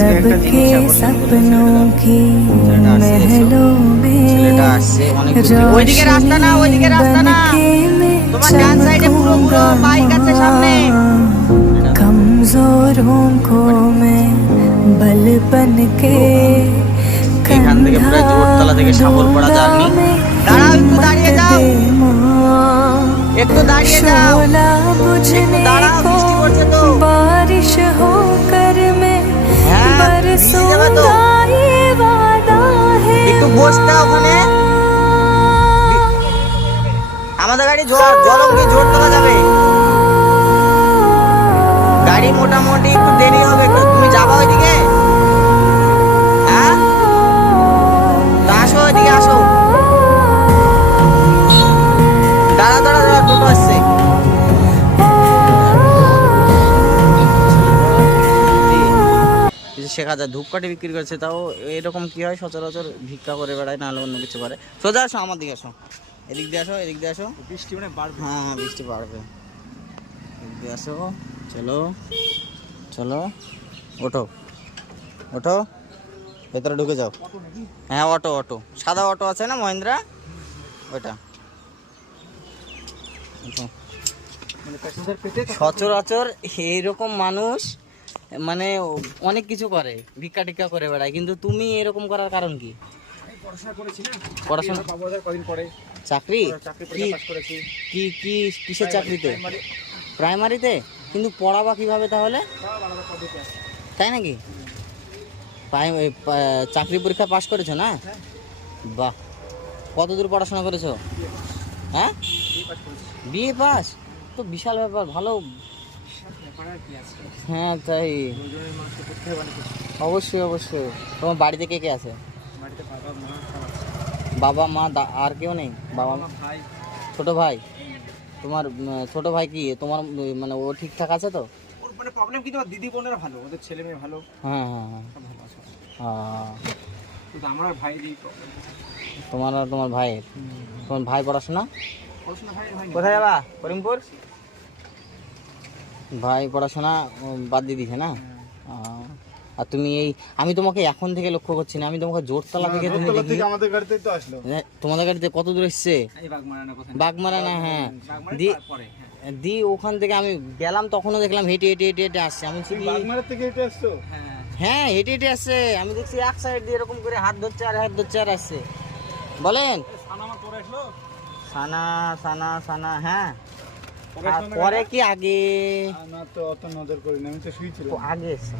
सबके सपनों की महलों में ওইদিকে রাস্তা না, ওইদিকে রাস্তা না, তোমার ডান সাইডে পুরো পুরো বাইক আছে সামনে। कमजोरों को मैं बल बन के এখান থেকে পুরো জোরতলা থেকে সাগরপাড়া জার্নি। দাঁড়াও, একটু দাঁড়িয়ে যাও, একটু দাঁড়িয়ে যাও, একটু দাঁড়াও, বৃষ্টি পড়ছে তো। बारिश होकर मैं হ্যাঁ, ভিজে যাবে তো। बरसूंगा ये वादा है। একটু বসতে ওখানে। আমাদের গাড়ি জলঙ্গি জোরতলা যাবে। গাড়ি মোটামুটি একটু দেরি হবে। তুমি যাবা ওইদিকে? হ্যাঁ, তা আসো, ওইদিকে আসো। দাঁড়া দাঁড়া দাঁড়া, টোটো আসছে। কিছু শেখা যায়, ধূপকাঠি বিক্রি করছে। তাও এরকম কি হয়, সচরাচর ভিক্ষা করে বেড়ায়, নাহলে অন্য কিছু করে। সোজা আসো, আমার দিকে আসো, এদিক দিয়ে আসো, এদিক দিয়ে আসো। বৃষ্টি মানে বাড়বে। হ্যাঁ হ্যাঁ, বৃষ্টি বাড়বে। এদিক দিয়ে আসো, চলো চলো, ওঠো ওঠো, ভেতরে ঢুকে যাও। হ্যাঁ, অটো অটো, সাদা অটো আছে না মহিন্দ্রা, ওইটা। সচরাচর এইরকম মানুষ মানে অনেক কিছু করে, ভিক্ষা টিক্ষা করে বেড়ায়, কিন্তু তুমি এরকম করার কারণ কি? পড়াশোনা করেছি না, পড়াশোনা পাবো কদিন পরে। চাকরি চাকরি পাস করেছি। কি কি কিসের চাকরিতে? প্রাইমারিতে। কিন্তু পড়াবা কিভাবে তাহলে? তাই নাকি? চাকরি পরীক্ষা পাস করেছো না? বাহ, কত দূর পড়াশোনা করেছো? হ্যাঁ, বিএ পাস, তো বিশাল ব্যাপার, ভালো। হ্যাঁ তাই, অবশ্যই অবশ্যই। তোমার বাড়িতে কে কে আছে? বাবা মা আর কেউ নেই? বাবা মা, ভাই, ছোট ভাই। তোমার ছোট ভাই কি তোমার মানে ও ঠিকঠাক আছে তো? ওর মানে প্রবলেম কি, তোমার দিদি বোনেরা ভালো, ওদের ছেলে মেয়ে ভালো, হ্যাঁ হ্যাঁ হ্যাঁ, সব ভালো আছে। হ্যাঁ। কিন্তু আমার ভাই এই প্রবলেম। তোমার আর তোমার ভাইয়ের, তোমার ভাই পড়াশোনা পড়াশোনা ভাই কোথায় যাবা? করিমপুর। ভাই পড়াশোনা বাদ দিয়ে দিছে না? আর তুমি এই, আমি তোমাকে এখন থেকে লক্ষ্য করছি না, আমি তোমাকে জোরতলা থেকে তুমি দেখি। আমাদের গাড়িতে তো আসলো। তোমাদের গাড়িতে কত দূর এসছে? এই বাগমারা না, কোথায়? বাগমারা না, হ্যাঁ। পরে দি ওখান থেকে আমি গেলাম, তখনও দেখলাম হেঁটে হেঁটে হেঁটে হেঁটে আসছে। আমি তুমি বাগমারা থেকে হেঁটে আসছো? হ্যাঁ হ্যাঁ, হেঁটে হেঁটে আসছে। আমি দেখছি এক সাইড দিয়ে এরকম করে হাত ধরছে আর হাত ধরছে আর আসছে। বলেন সানা আমার পরে আসলো। সানা সানা সানা, হ্যাঁ। আর পরে কি আগে? না তো অত নজর করি না, আমি তো শুয়েছিলাম। আগে এসছে।